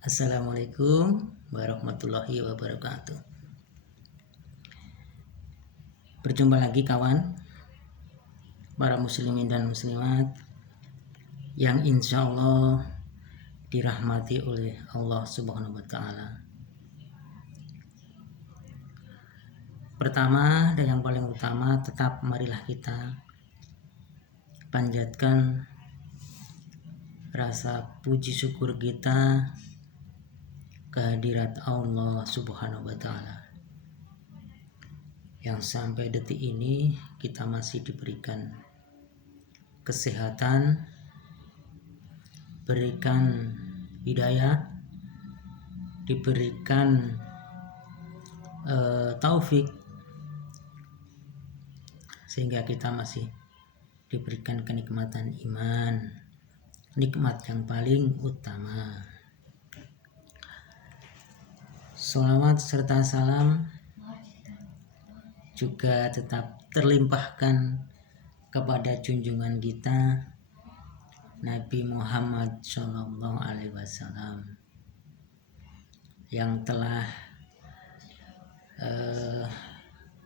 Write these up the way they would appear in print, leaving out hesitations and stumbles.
Assalamualaikum warahmatullahi wabarakatuh. Berjumpa lagi kawan, para muslimin dan muslimat yang insya Allah dirahmati oleh Allah Subhanahu wa Ta'ala. Pertama dan yang paling utama, tetap marilah kita panjatkan rasa puji syukur kita kehadirat Allah Subhanahu wa Ta'ala yang sampai detik ini kita masih diberikan kesehatan, berikan hidayah, diberikan taufik, sehingga kita masih diberikan kenikmatan iman, nikmat yang paling utama. Sholawat serta salam juga tetap terlimpahkan kepada junjungan kita Nabi Muhammad SAW yang telah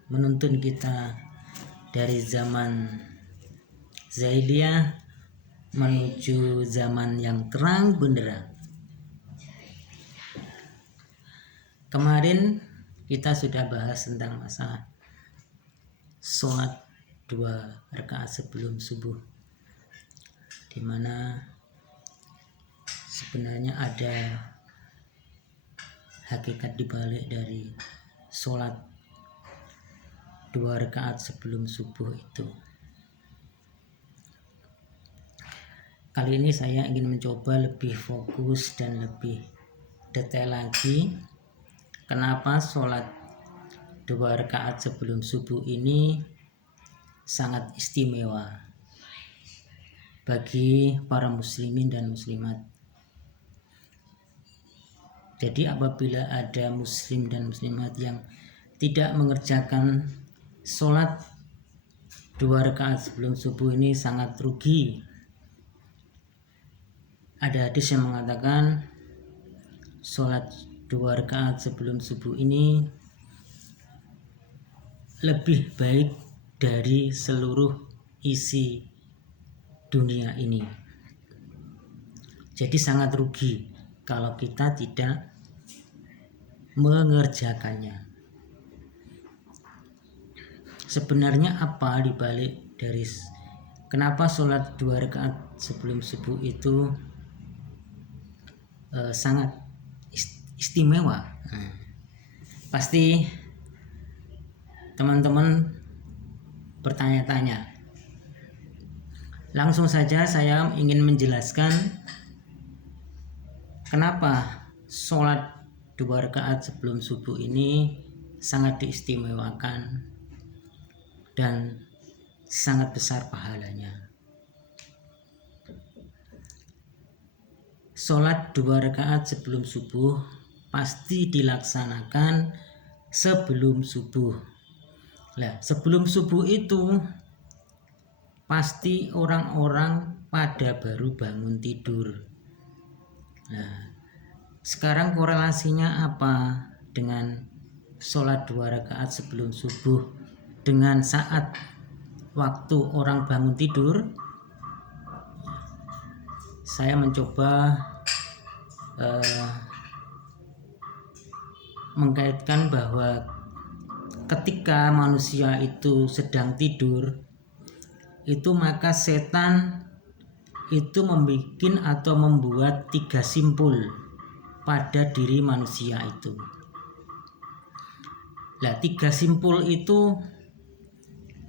menuntun kita dari zaman Jahiliyah menuju zaman yang terang benderang. Kemarin kita sudah bahas tentang masalah sholat 2 rakaat sebelum subuh, di mana sebenarnya ada hakikat dibalik dari sholat 2 rakaat sebelum subuh itu. Kali ini saya ingin mencoba lebih fokus dan lebih detail lagi. Kenapa sholat 2 rakaat sebelum subuh ini sangat istimewa bagi para muslimin dan muslimat. Jadi apabila ada muslim dan muslimat yang tidak mengerjakan sholat 2 rakaat sebelum subuh, ini sangat rugi. Ada hadis yang mengatakan sholat 2 rakaat sebelum subuh ini lebih baik dari seluruh isi dunia ini. Jadi sangat rugi kalau kita tidak mengerjakannya. Sebenarnya apa dibalik dari kenapa sholat 2 rakaat sebelum subuh itu sangat istimewa? Pasti teman-teman bertanya-tanya. Langsung saja saya ingin menjelaskan kenapa sholat 2 rakaat sebelum subuh ini sangat diistimewakan dan sangat besar pahalanya. Sholat 2 rakaat sebelum subuh pasti dilaksanakan sebelum subuh. Nah, sebelum subuh itu pasti orang-orang pada baru bangun tidur. Nah, sekarang korelasinya apa dengan sholat 2 rakaat sebelum subuh dengan saat waktu orang bangun tidur? Saya mencoba mengkaitkan bahwa ketika manusia itu sedang tidur, itu maka setan itu membuat 3 simpul pada diri manusia itu. Nah, 3 simpul itu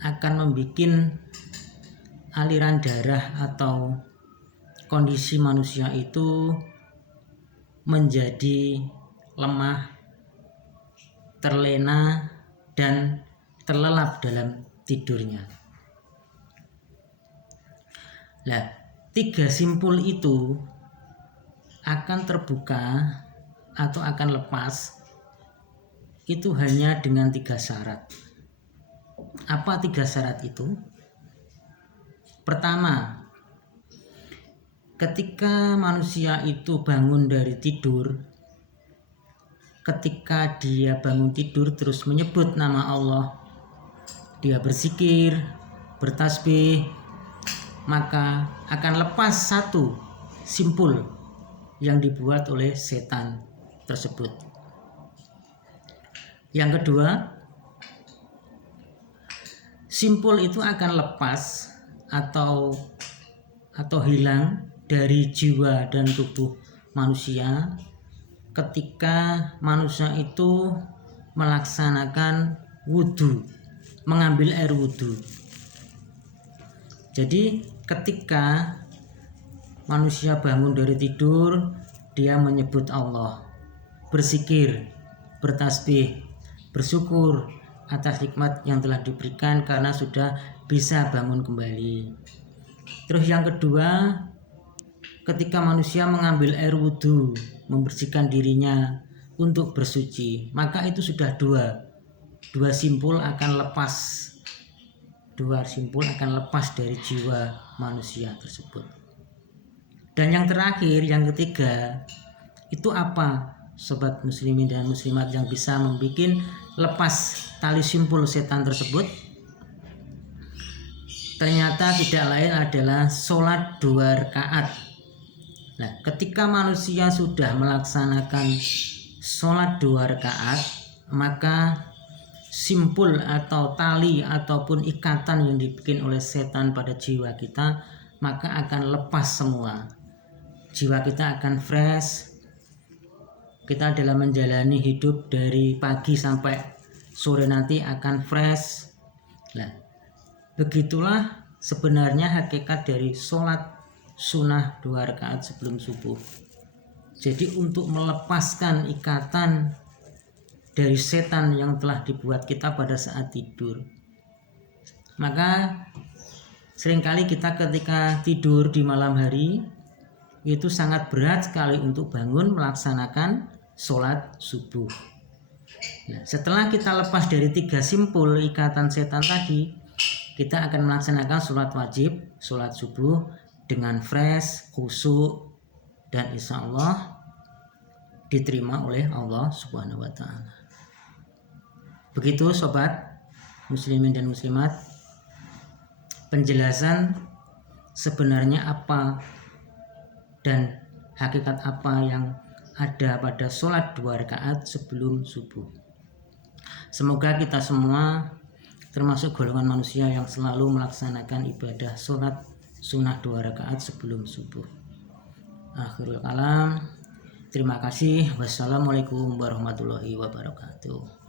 akan membuat aliran darah atau kondisi manusia itu menjadi lemah, terlena, dan terlelap dalam tidurnya. Nah, 3 simpul itu akan terbuka atau akan lepas itu hanya dengan 3 syarat. Apa 3 syarat itu? Pertama, ketika manusia itu bangun dari tidur, ketika dia bangun tidur terus menyebut nama Allah, dia berzikir, bertasbih, maka akan lepas satu simpul yang dibuat oleh setan tersebut. Yang kedua, simpul itu akan lepas atau hilang dari jiwa dan tubuh manusia ketika manusia itu melaksanakan wudhu, mengambil air wudhu. Jadi ketika manusia bangun dari tidur, dia menyebut Allah, berzikir, bertasbih, bersyukur atas nikmat yang telah diberikan karena sudah bisa bangun kembali. Terus yang kedua, ketika manusia mengambil air wudhu, membersihkan dirinya untuk bersuci, maka itu sudah dua simpul akan lepas. Dua simpul akan lepas dari jiwa manusia tersebut. Dan yang terakhir, yang ketiga, itu apa sobat muslimin dan muslimat yang bisa membuat lepas tali simpul setan tersebut? Ternyata tidak lain adalah sholat 2 rakaat. Nah, ketika manusia sudah melaksanakan sholat 2 rakaat, maka simpul atau tali ataupun ikatan yang dibikin oleh setan pada jiwa kita maka akan lepas semua. Jiwa kita akan fresh. Kita dalam menjalani hidup dari pagi sampai sore nanti akan fresh. Nah, begitulah sebenarnya hakikat dari sholat sunnah 2 rakaat sebelum subuh. Jadi untuk melepaskan ikatan dari setan yang telah dibuat kita pada saat tidur. Maka seringkali kita ketika tidur di malam hari itu sangat berat sekali untuk bangun melaksanakan sholat subuh. Nah, setelah kita lepas dari 3 simpul ikatan setan tadi, kita akan melaksanakan sholat wajib, sholat subuh dengan fresh, khusyuk, dan insya Allah diterima oleh Allah Subhanahu wa Ta'ala. Begitu sobat muslimin dan muslimat, penjelasan sebenarnya apa dan hakikat apa yang ada pada sholat 2 rakaat sebelum subuh. Semoga kita semua termasuk golongan manusia yang selalu melaksanakan ibadah sholat sunnah 2 rakaat sebelum subuh. Akhirul kalam. Terima kasih. Wassalamualaikum warahmatullahi wabarakatuh.